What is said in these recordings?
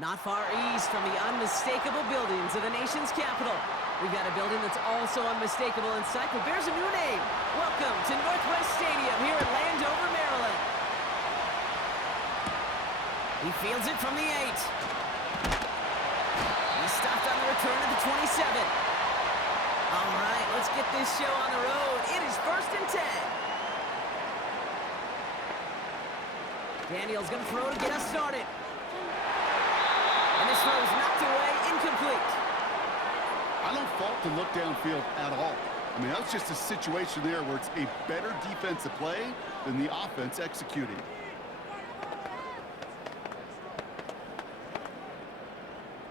Not far east from the unmistakable buildings of the nation's capital. We've got a building that's also unmistakable in sight, but bears a new name. Welcome to Northwest Stadium here in Landover, Maryland. He fields it from the 8. He's stopped on the return at the 27. All right, let's get this show on the road. It is 1st and 10. Daniel's going to throw to get us started. And this throw is knocked away, incomplete. I don't fault the look downfield at all. I mean, that's just a situation there where it's a better defensive play than the offense executing.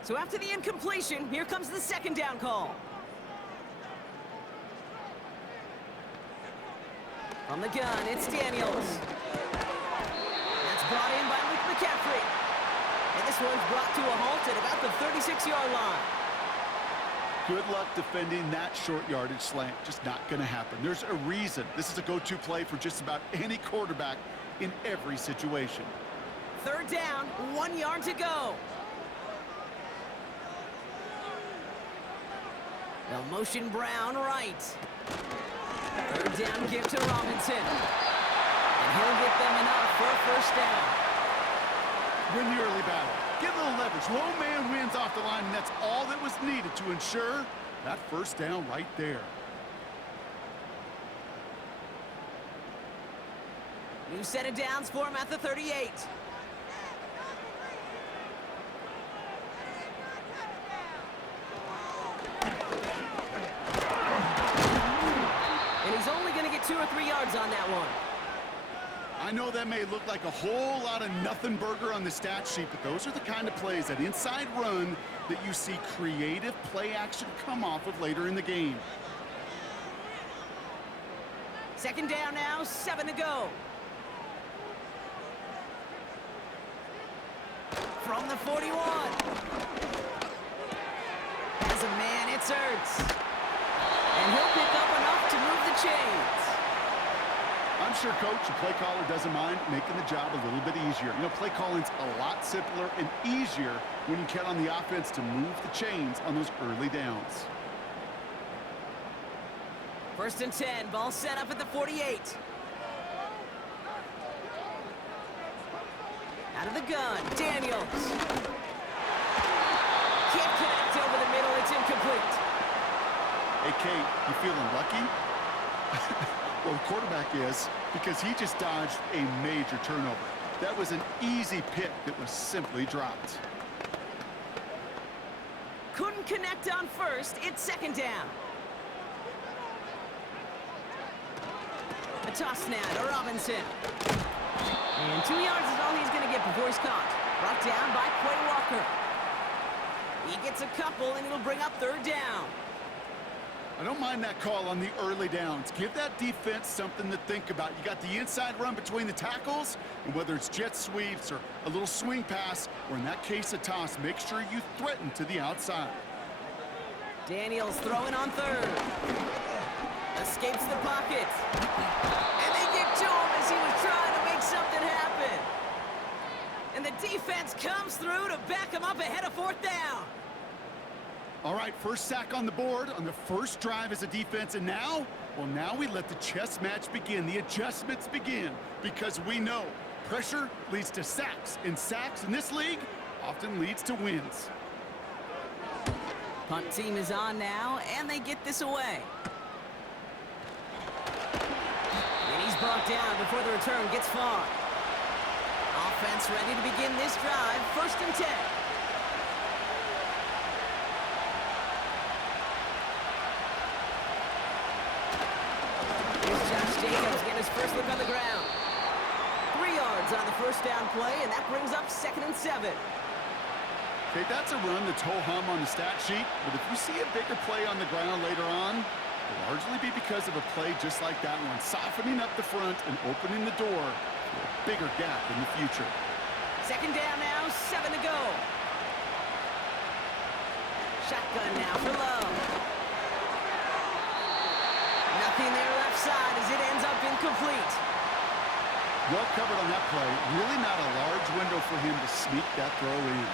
So after the incompletion, here comes the 2nd down call. From the gun, it's Daniels. That's brought in by Luke McCaffrey. And this one's brought to a halt at about the 36-yard line. Good luck defending that short yardage slant. Just not going to happen. There's a reason this is a go-to play for just about any quarterback in every situation. 3rd down, 1 yard to go. They'll motion Brown right. 3rd down give to Robinson. And he'll get them enough for a 1st down. Win the early battle. Get a little leverage. Low man wins off the line, and that's all that was needed to ensure that 1st down right there. New set of downs for him at the 38. And he's only going to get 2 or 3 yards on that one. I know that may look like a whole lot of nothing burger on the stat sheet, but those are the kind of plays, that inside run, that you see creative play action come off of later in the game. 2nd down now, 7 to go. From the 41. As a man, it's Ertz. And he'll pick up enough to move the chains. I'm sure coach and play caller doesn't mind making the job a little bit easier. You know, play calling's a lot simpler and easier when you count on the offense to move the chains on those early downs. 1st and 10, ball set up at the 48. Out of the gun, Daniels. Can't connect over the middle, it's incomplete. Hey, Kate, you feeling lucky? Well, the quarterback is, because he just dodged a major turnover. That was an easy pick that was simply dropped. Couldn't connect on 1st, it's 2nd down. A toss now to Robinson. And 2 yards is all he's going to get before he's caught. Brought down by Quay Walker. He gets a couple, and it'll bring up 3rd down. I don't mind that call on the early downs. Give that defense something to think about. You got the inside run between the tackles, and whether it's jet sweeps or a little swing pass, or in that case a toss, make sure you threaten to the outside. Daniels throwing on 3rd. Escapes the pocket. And they get to him as he was trying to make something happen. And the defense comes through to back him up ahead of 4th down. All right, 1st sack on the board on the 1st drive as a defense, and now, well, now we let the chess match begin, the adjustments begin, because we know pressure leads to sacks, and sacks in this league often leads to wins. Punt team is on now, and they get this away. And he's brought down before the return gets far. Offense ready to begin this drive, 1st and 10. His 1st look on the ground. 3 yards on the 1st down play, and that brings up 2nd and 7. Okay, that's a run that's ho-hum on the stat sheet, but if you see a bigger play on the ground later on, it'll largely be because of a play just like that one, softening up the front and opening the door for a bigger gap in the future. 2nd down now, 7 to go. Shotgun now for Love. Nothing there left side as it ends up incomplete. Well covered on that play. Really not a large window for him to sneak that throw in.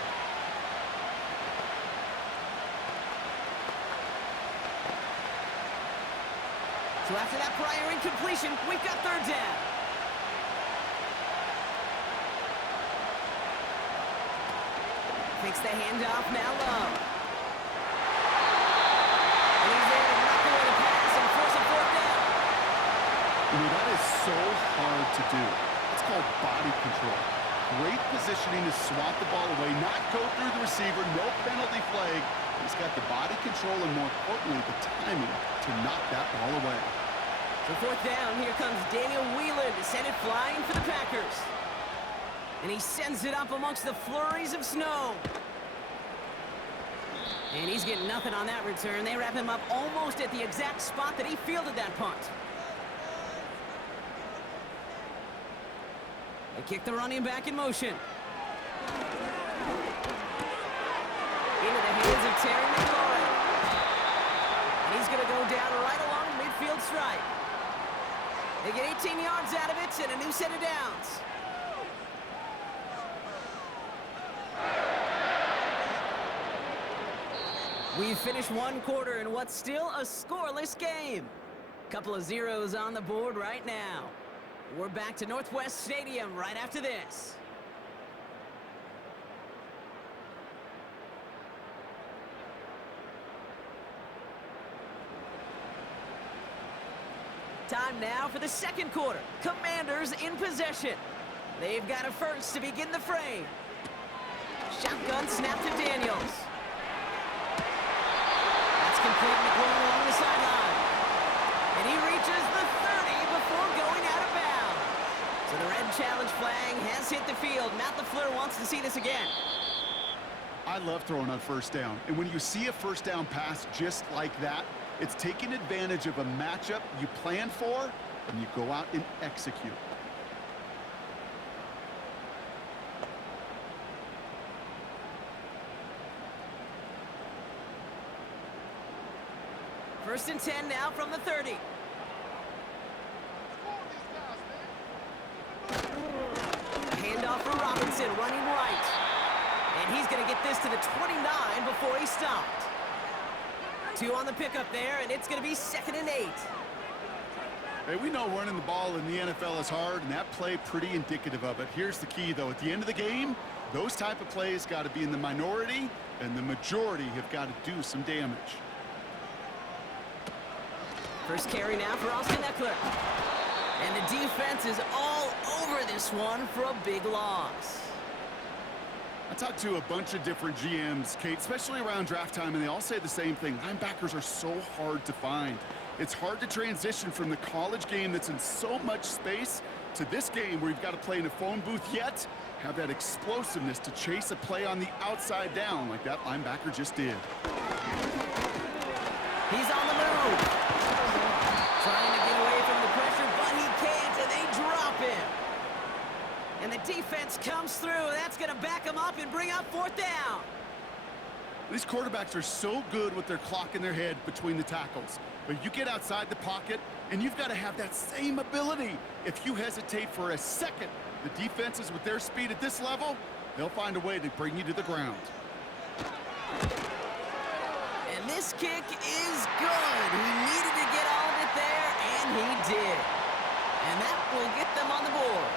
So after that prior incompletion, we've got third down. Takes the handoff, now Love. And he's there to knock away the pass and force a fourth down. You know, that is so hard to do. It's called body control. Great positioning to swat the ball away, not go through the receiver, no penalty flag. He's got the body control and, more importantly, the timing to knock that ball away. For fourth down, here comes Daniel Whelan to send it flying for the Packers. And he sends it up amongst the flurries of snow. And he's getting nothing on that return. They wrap him up almost at the exact spot that he fielded that punt. They kick the running back in motion. Into the hands of Terry McLaurin. And he's going to go down right along the midfield stripe. They get 18 yards out of it and a new set of downs. We've finished one quarter in what's still a scoreless game. Couple of zeros on the board right now. We're back to Northwest Stadium right after this. Time now for the second quarter. Commanders in possession. They've got a first to begin the frame. Shotgun snap to Daniels. That's complete. McLaurin along the sideline. And he reaches the 30 before going out of bounds. So the red challenge flag has hit the field. Macthup wants to see this again. I love throwing on first down. And when you see a first down pass just like that, it's taking advantage of a matchup you plan for, and you go out and execute. First and 10 now from the 30. Handoff for Robinson, running right. And he's going to get this to the 29 before he stopped. 2 on the pickup there, and it's going to be 2nd and 8. Hey, we know running the ball in the NFL is hard, and that play pretty indicative of it. Here's the key, though. At the end of the game, those type of plays got to be in the minority, and the majority have got to do some damage. First carry now for Austin Eckler. And the defense is all over this one for a big loss. I talked to a bunch of different GMs, Kate, especially around draft time, and they all say the same thing. Linebackers are so hard to find. It's hard to transition from the college game that's in so much space to this game where you've got to play in a phone booth, yet have that explosiveness to chase a play on the outside down like that linebacker just did. He's on the move. Trying to get away from the pressure, but he can't, and they drop him. And the defense comes through. That's going to back him up and bring up 4th down. These quarterbacks are so good with their clock in their head between the tackles. But you get outside the pocket, and you've got to have that same ability. If you hesitate for a second, the defenses with their speed at this level, they'll find a way to bring you to the ground. And this kick is good. He needed to get all of it there, and he did. And that will get them on the board.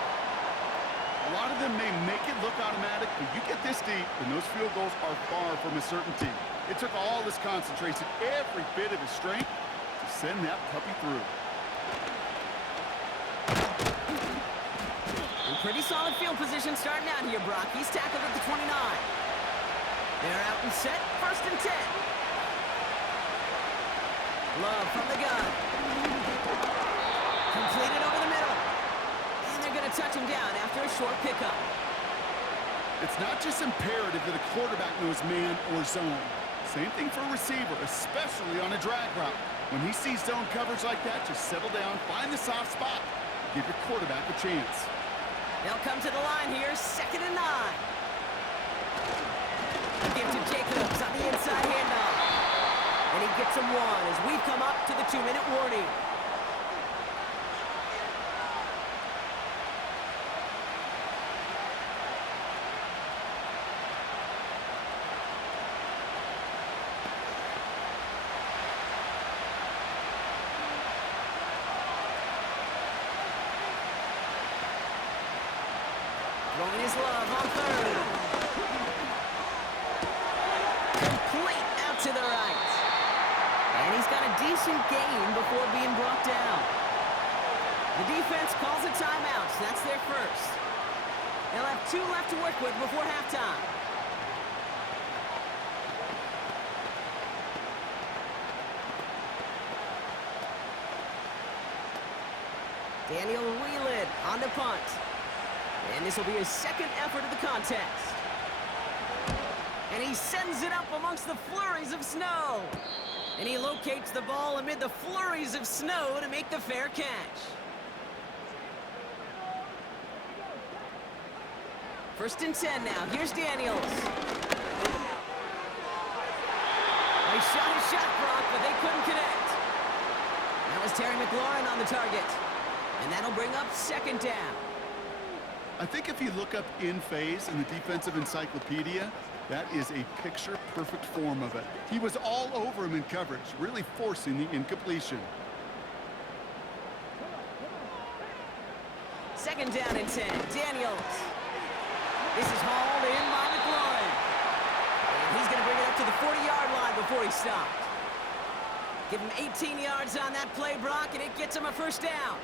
A lot of them may make it look automatic, but you get this deep, and those field goals are far from a certainty. It took all his concentration, every bit of his strength, to send that puppy through. In pretty solid field position starting out here, Brock. He's tackled at the 29. They're out and set, 1st and 10. Love from the gun. Completed over the middle. And they're going to touch him down after a short pickup. It's not just imperative that a quarterback knows man or zone. Same thing for a receiver, especially on a drag route. When he sees zone coverage like that, just settle down, find the soft spot, give your quarterback a chance. They'll come to the line here, 2nd and 9. Give to Jacobs on the inside handoff. And he gets him 1 as we've come up to the 2-minute warning. third. Complete out to the right. And he's got a decent gain before being brought down. The defense calls a timeout. That's their first. They'll have 2 left to work with before halftime. Daniel Wheelan on the punt. And this will be his second effort of the contest. And he sends it up amongst the flurries of snow. And he locates the ball amid the flurries of snow to make the fair catch. First and 10 now. Here's Daniels. They shot his shot, Brock, but they couldn't connect. That was Terry McLaurin on the target. And that'll bring up second down. I think if you look up in phase in the defensive encyclopedia, that is a picture-perfect form of it. He was all over him in coverage, really forcing the incompletion. Second down and 10. Daniels. This is hauled in by McLaurin. And he's going to bring it up to the 40-yard line before he stopped. Give him 18 yards on that play, Brock, and it gets him a first down.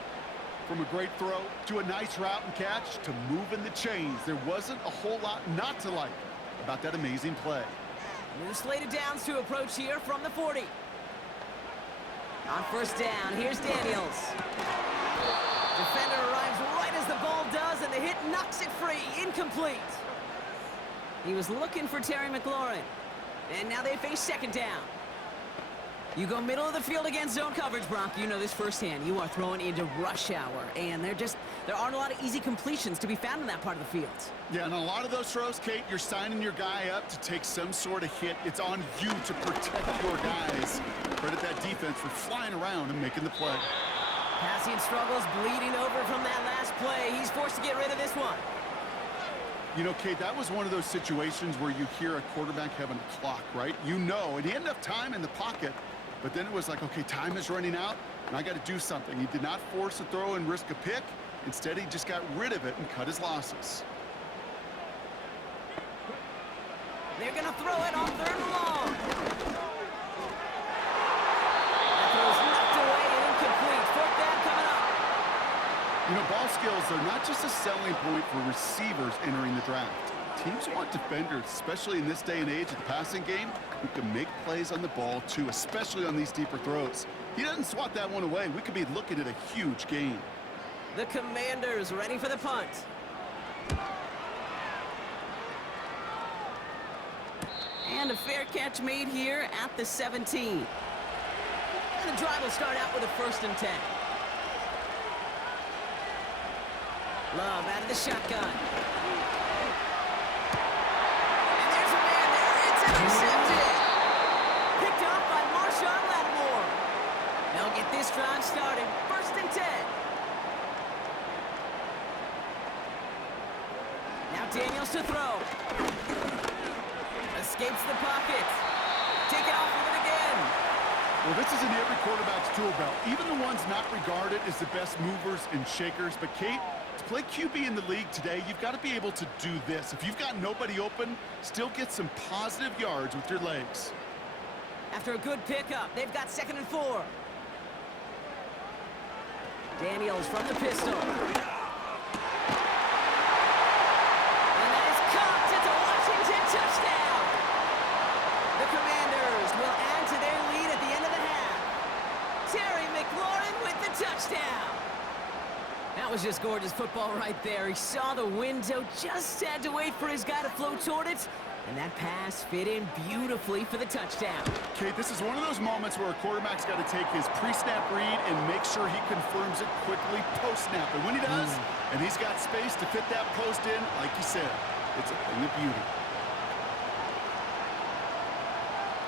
From a great throw to a nice route and catch to moving the chains, there wasn't a whole lot not to like about that amazing play. New slate of downs to approach here from the 40. On first down, here's Daniels. Defender arrives right as the ball does, and the hit knocks it free. Incomplete. He was looking for Terry McLaurin. And now they face second down. You go middle of the field against zone coverage, Brock. You know this firsthand. You are throwing into rush hour, and there aren't a lot of easy completions to be found in that part of the field. Yeah, and a lot of those throws, Kate, you're signing your guy up to take some sort of hit. It's on you to protect your guys. Credit that defense for flying around and making the play. Passing struggles, bleeding over from that last play. He's forced to get rid of this one. You know, Kate, that was one of those situations where you hear a quarterback having a clock, right? You know, and he had enough time in the pocket. But then it was like, okay, time is running out, and I got to do something. He did not force a throw and risk a pick. Instead, he just got rid of it and cut his losses. They're going to throw it on third and long. That throw's knocked away and incomplete. Fourth down coming up. You know, ball skills are not just a selling point for receivers entering the draft. Teams want defenders, especially in this day and age of the passing game, who can make plays on the ball, too, especially on these deeper throws. He doesn't swat that one away. We could be looking at a huge gain. The Commanders ready for the punt. And a fair catch made here at the 17. And the drive will start out with a first and 10. Love out of the shotgun. Intercepted. Picked off by Marshawn Lattimore. They'll get this drive started. First and 10. Now Daniels to throw. Escapes the pocket. Take it off with it again. Well, this is in every quarterback's tool belt. Even the ones not regarded as the best movers and shakers. But, Kate, to play QB in the league today, you've got to be able to do this. If you've got nobody open, still get some positive yards with your legs. After a good pickup, they've got second and 4. Daniels from the pistol. And that is caught. It's a Washington touchdown. The Commanders will add to their lead at the end of the half. Terry McLaurin with the touchdown. That was just gorgeous football right there. He saw the window, just had to wait for his guy to float toward it, and that pass fit in beautifully for the touchdown. Kate, this is one of those moments where a quarterback's got to take his pre-snap read and make sure he confirms it quickly post-snap. And when he does, and he's got space to fit that post in, like you said, it's a thing of beauty.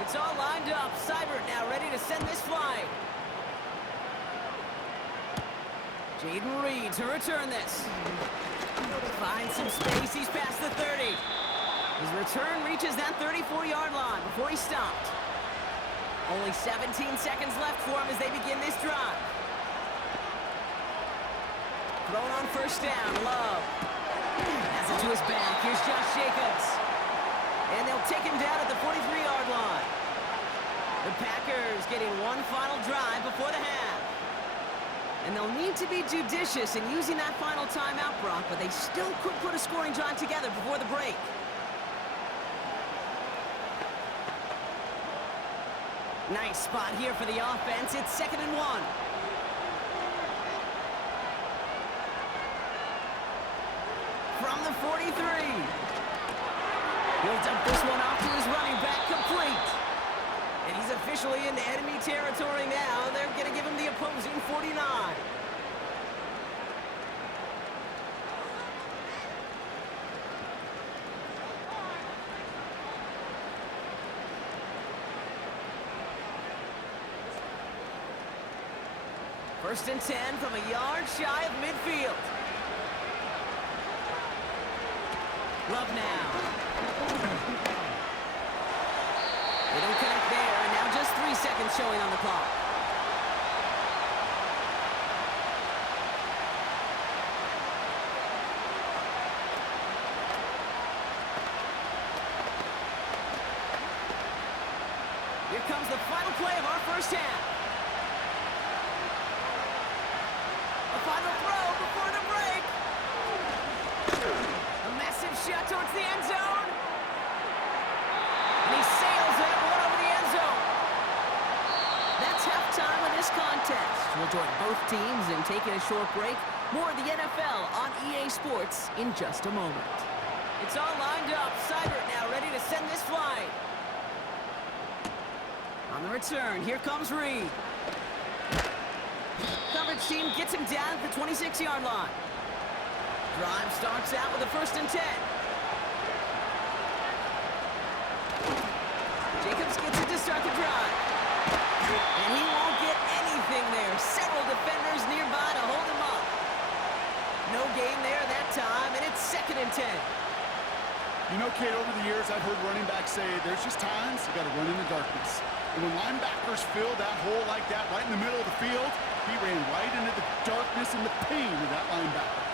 It's all lined up. Seibert now ready to send this flying. Jaden Reed to return this. Finds some space. He's past the 30. His return reaches that 34-yard line before he stopped. Only 17 seconds left for him as they begin this drive. Thrown on first down. Love has a to his back. Here's Josh Jacobs. And they'll take him down at the 43-yard line. The Packers getting one final drive before the half. And they'll need to be judicious in using that final timeout, Brock, but they still could put a scoring drive together before the break. Nice spot here for the offense. It's 2nd and 1. From the 43. He'll dump this one off to his running back, complete. And he's officially into enemy territory now. They're going to give him the opposing 49. First and 10 from a yard shy of midfield. Love now. They don't connect there, and now just 3 seconds showing on the clock. Here comes the final play of our first half. A final throw before the break. A massive shot towards the end zone. And he sails that one over the end zone. That's halftime of this contest. We'll join both teams in taking a short break. More of the NFL on EA Sports in just a moment. It's all lined up. Seibert now ready to send this flying. On the return, here comes Reed. Coverage team gets him down at the 26-yard line. Drive starts out with a 1st and 10. Jacobs gets it to start the drive. And he won't get anything there. Several defenders nearby to hold him up. No gain there that time, and it's 2nd and 10. You know, Kate, over the years, I've heard running backs say there's just times you got to run in the darkness. And when linebackers fill that hole like that right in the middle of the field, he ran right into the darkness and the pain of that linebacker.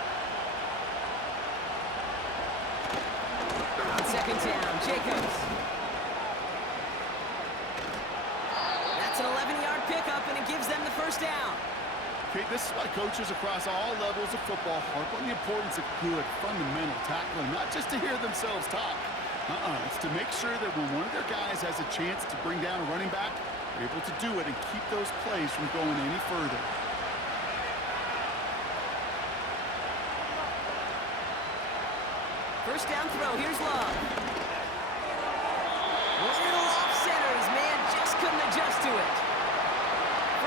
On 2nd down, Jacobs. That's an 11-yard pickup, and it gives them the 1st down. Okay, this is why coaches across all levels of football harp on the importance of good, fundamental tackling, not just to hear themselves talk. It's to make sure that when one of their guys has a chance to bring down a running back, they're able to do it and keep those plays from going any further. First down throw, here's Love. A little off center, his man just couldn't adjust to it.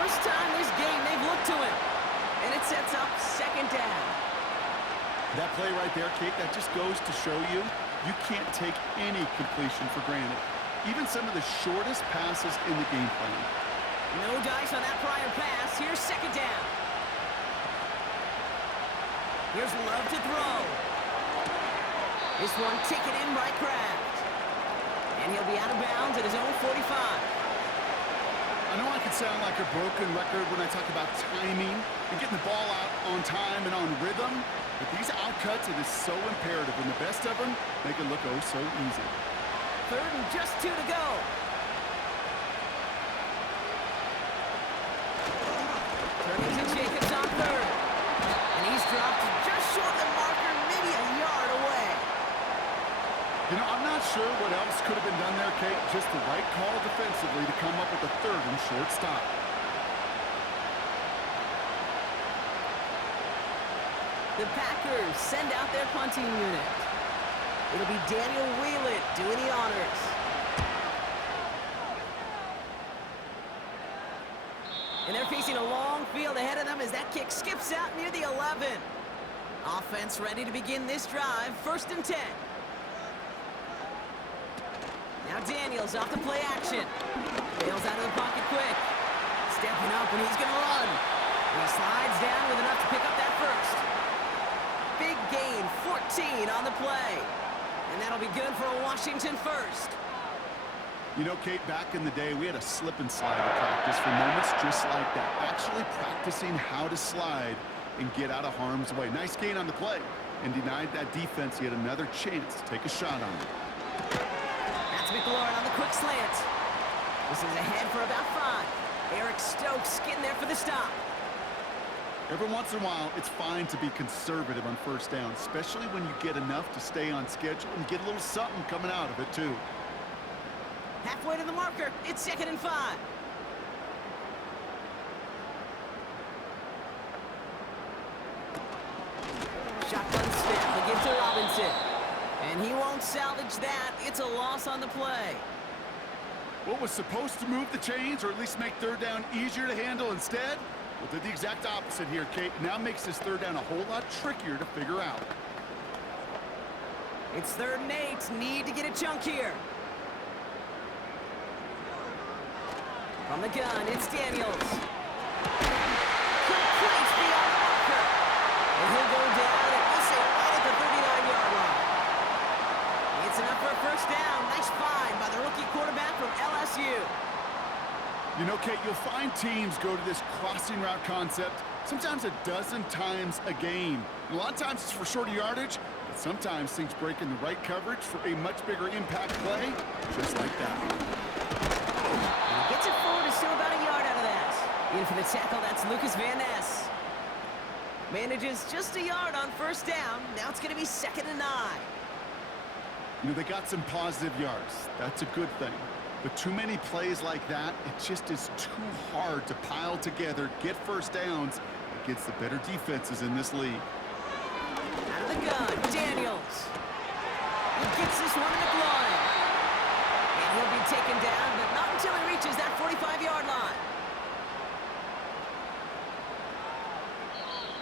First time this game they've looked to him. And it sets up 2nd down. That play right there, Kate, that just goes to show you can't take any completion for granted. Even some of the shortest passes in the game plan. No dice on that prior pass. Here's 2nd down. Here's Love to throw. This one taken in by Kraft. And he'll be out of bounds at his own 45. I know I can sound like a broken record when I talk about timing and getting the ball out on time and on rhythm, but these outcuts, it is so imperative, and the best of them make it look oh so easy. 3rd and just 2 to go. Turning to Jacobs on 3rd. And he's dropped just short of the marker, maybe a yard away. You know, I'm not sure what else could have been done there, Kate. Just the right call defensively to come up with a 3rd and short stop. The Packers send out their punting unit. It'll be Daniel Wheelan doing the honors. And they're facing a long field ahead of them as that kick skips out near the 11. Offense ready to begin this drive. 1st and 10. Now Daniels off the play action. Bails out of the pocket quick. Stepping up, and he's going to run. And he slides down with enough to pick up that 1st. Big gain, 14 on the play. And that'll be good for a Washington 1st. You know, Kate, back in the day, we had a slip and slide at practice for moments just like that. Actually practicing how to slide and get out of harm's way. Nice gain on the play. and denied that defense yet another chance to take a shot on it. That's McLaurin on the quick slant. This is ahead for about 5. Eric Stokes getting there for the stop. Every once in a while, it's fine to be conservative on first down, especially when you get enough to stay on schedule and get a little something coming out of it, too. Halfway to the marker. It's 2nd and 5. Shotgun snap. They give to Robinson. And he won't salvage that. It's a loss on the play. What was supposed to move the chains, or at least make third down easier to handle instead? Well, did the exact opposite here, Kate. Now makes this third down a whole lot trickier to figure out. It's 3rd and 8. Need to get a chunk here. From the gun, it's Daniels. Complete beyond the marker. And he'll go down and we'll say right at the 39-yard line. It's enough for a first down. Nice find by the rookie quarterback from LSU. You know, Kate, you'll find teams go to this crossing route concept sometimes a dozen times a game. A lot of times it's for shorter yardage, but sometimes things break in the right coverage for a much bigger impact play, just like that. And he gets it forward, is still about a yard out of that. In for the tackle, that's Lucas Van Ness. Manages just a yard on first down. Now it's going to be 2nd and 9. You know, they got some positive yards. That's a good thing. But too many plays like that, it just is too hard to pile together, get first downs against the better defenses in this league. Out of the gun, Daniels. He gets this one to McLaurin. And he'll be taken down, but not until he reaches that 45-yard line.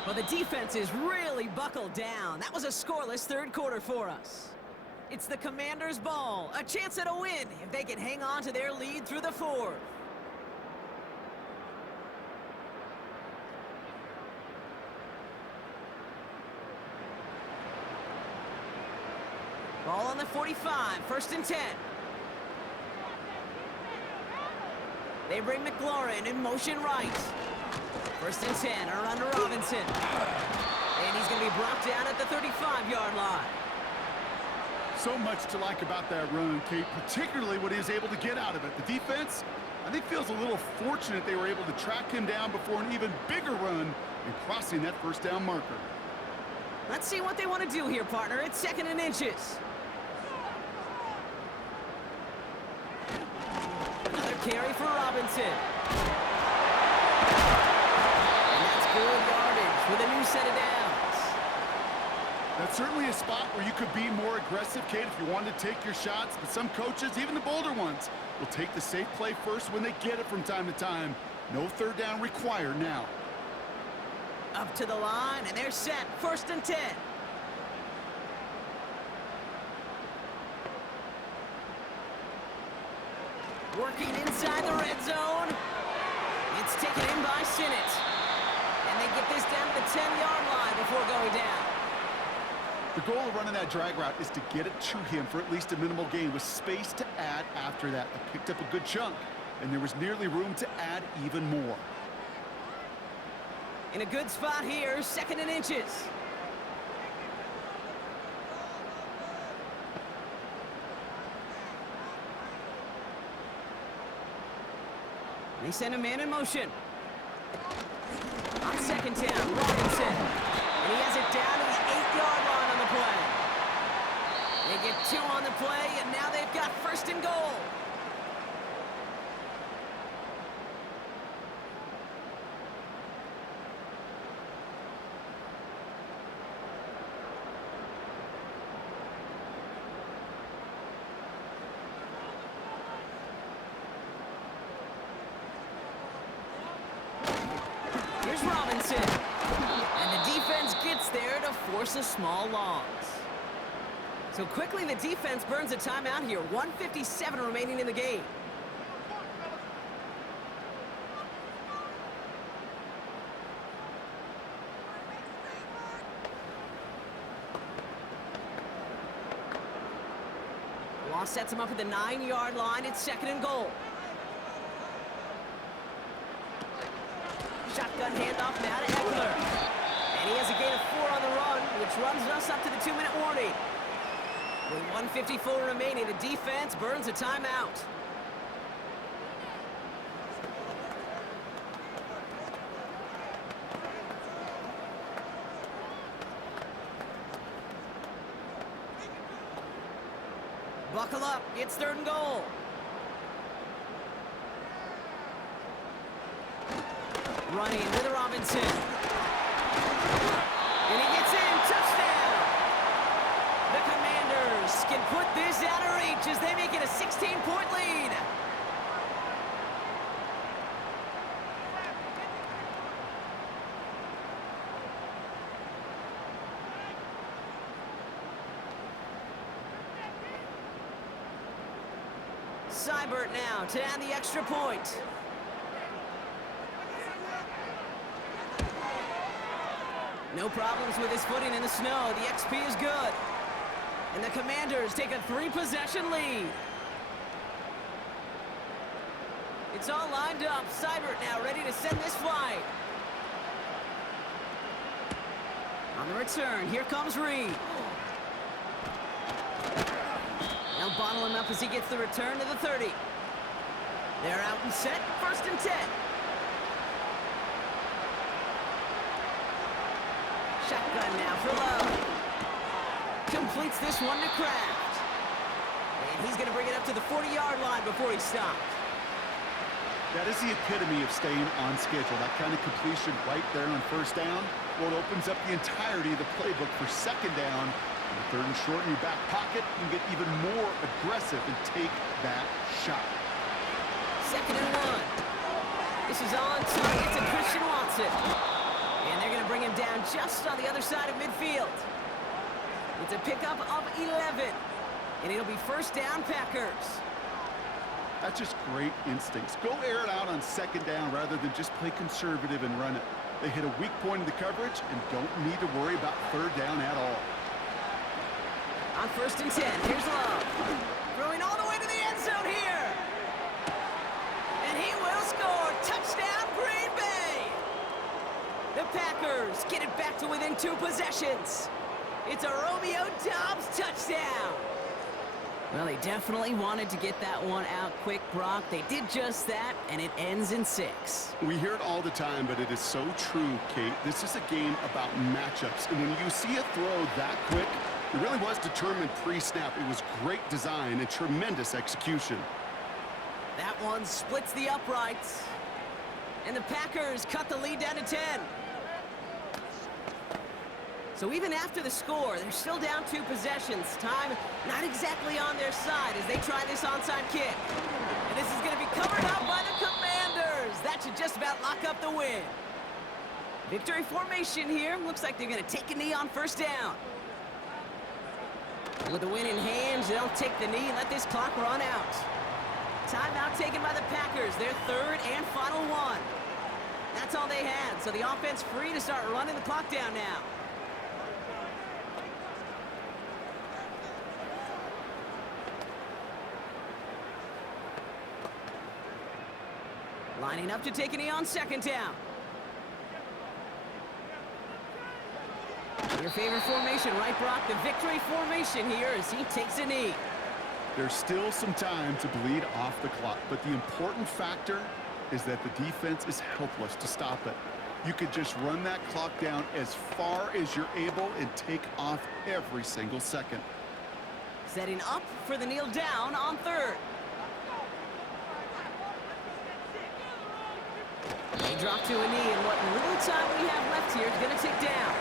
Well, the defense is really buckled down. That was a scoreless 3rd quarter for us. It's the Commanders' ball. A chance at a win if they can hang on to their lead through the 4th. Ball on the 45, 1st and 10. They bring McLaurin in motion right. 1st and 10, around to Robinson. And he's going to be brought down at the 35-yard line. So much to like about that run, Kate, particularly what he was able to get out of it. The defense, I think, feels a little fortunate they were able to track him down before an even bigger run and crossing that first down marker. Let's see what they want to do here, partner. It's 2nd and inches. Another carry for Robinson. And that's good yardage with a new set of downs. That's certainly a spot where you could be more aggressive, Kate, if you wanted to take your shots. But some coaches, even the bolder ones, will take the safe play first when they get it from time to time. No third down required now. Up to the line, and they're set. 1st and 10. Working inside the red zone. It's taken in by Sinnott. And they get this down to the 10-yard line before going down. The goal of running that drag route is to get it to him for at least a minimal gain with space to add after that. They picked up a good chunk, and there was nearly room to add even more. In a good spot here, 2nd and inches. They send a man in motion. On 2nd down, Robinson. And he has it down to the 8-yard line on the play. They get 2 on the play, and now they've got 1st and goal. Here's Robinson. And the defense gets there to force a small loss. So quickly the defense burns a timeout here. 1:57 remaining in the game. Law sets him up at the 9-yard line. It's 2nd and goal. Shotgun handoff now to Eckler. And he has a gain of 4 on the run, which runs us up to the 2-minute warning. With 1:54 remaining, the defense burns a timeout. Buckle up, it's 3rd and goal. Running with Robinson. And he gets in, touchdown! The Commanders can put this out of reach as they make it a 16-point lead. Seibert now to add the extra point. No problems with his footing in the snow. The XP is good. And the Commanders take a 3-possession lead. It's all lined up. Seibert now ready to send this flight. On the return, here comes Reed. Now bottle him up as he gets the return to the 30. They're out and set, 1st and 10. Shotgun now for Love. Completes this one to Kraft. And he's going to bring it up to the 40-yard line before he stopped. That is the epitome of staying on schedule. That kind of completion right there on 1st down. Well, it opens up the entirety of the playbook for 2nd down. And the 3rd and short in your back pocket, you can get even more aggressive and take that shot. 2nd and 1. This is on target to Christian Watson. And they're going to bring him down just on the other side of midfield. It's a pickup of 11. And it'll be 1st down, Packers. That's just great instincts. Go air it out on 2nd down rather than just play conservative and run it. They hit a weak point in the coverage and don't need to worry about 3rd down at all. On 1st and 10, here's Love. Throwing all the way to the end zone here. And he will score. Touchdown, Green Bay. The Packers get it back to within 2 possessions. It's a Romeo Doubs touchdown. Well, they definitely wanted to get that one out quick, Brock. They did just that, and it ends in 6. We hear it all the time, but it is so true, Kate. This is a game about matchups, and when you see a throw that quick, it really was determined pre-snap. It was great design and tremendous execution. That one splits the uprights, and the Packers cut the lead down to 10. So even after the score, they're still down 2 possessions. Time not exactly on their side as they try this onside kick. And this is going to be covered up by the Commanders. That should just about lock up the win. Victory formation here. Looks like they're going to take a knee on 1st down. With the win in hand, they'll take the knee and let this clock run out. Timeout taken by the Packers, their 3rd and final one. That's all they had, so the offense free to start running the clock down now. Lining up to take a knee on 2nd down. Your favorite formation, right, Brock? The victory formation here as he takes a knee. There's still some time to bleed off the clock, but the important factor is that the defense is helpless to stop it. You could just run that clock down as far as you're able and take off every single second. Setting up for the kneel down on 3rd. They drop to a knee, and what little time we have left here is going to tick down.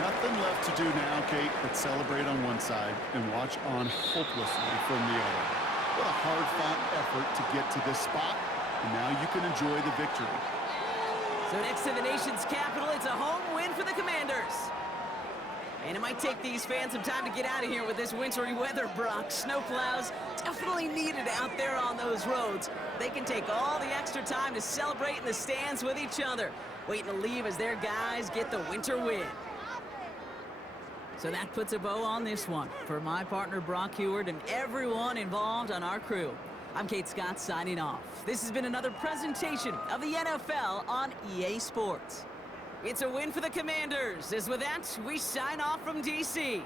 Nothing left to do now, Kate, but celebrate on one side and watch on hopelessly from the other. What a hard-fought effort to get to this spot, and now you can enjoy the victory. So next to the nation's capital, it's a home win for the Commanders. And it might take these fans some time to get out of here with this wintry weather, Brock. Snowplows definitely needed out there on those roads. They can take all the extra time to celebrate in the stands with each other, waiting to leave as their guys get the winter win. So that puts a bow on this one. For my partner, Brock Heward, and everyone involved on our crew, I'm Kate Scott signing off. This has been another presentation of the NFL on EA Sports. It's a win for the Commanders, as with that, we sign off from DC.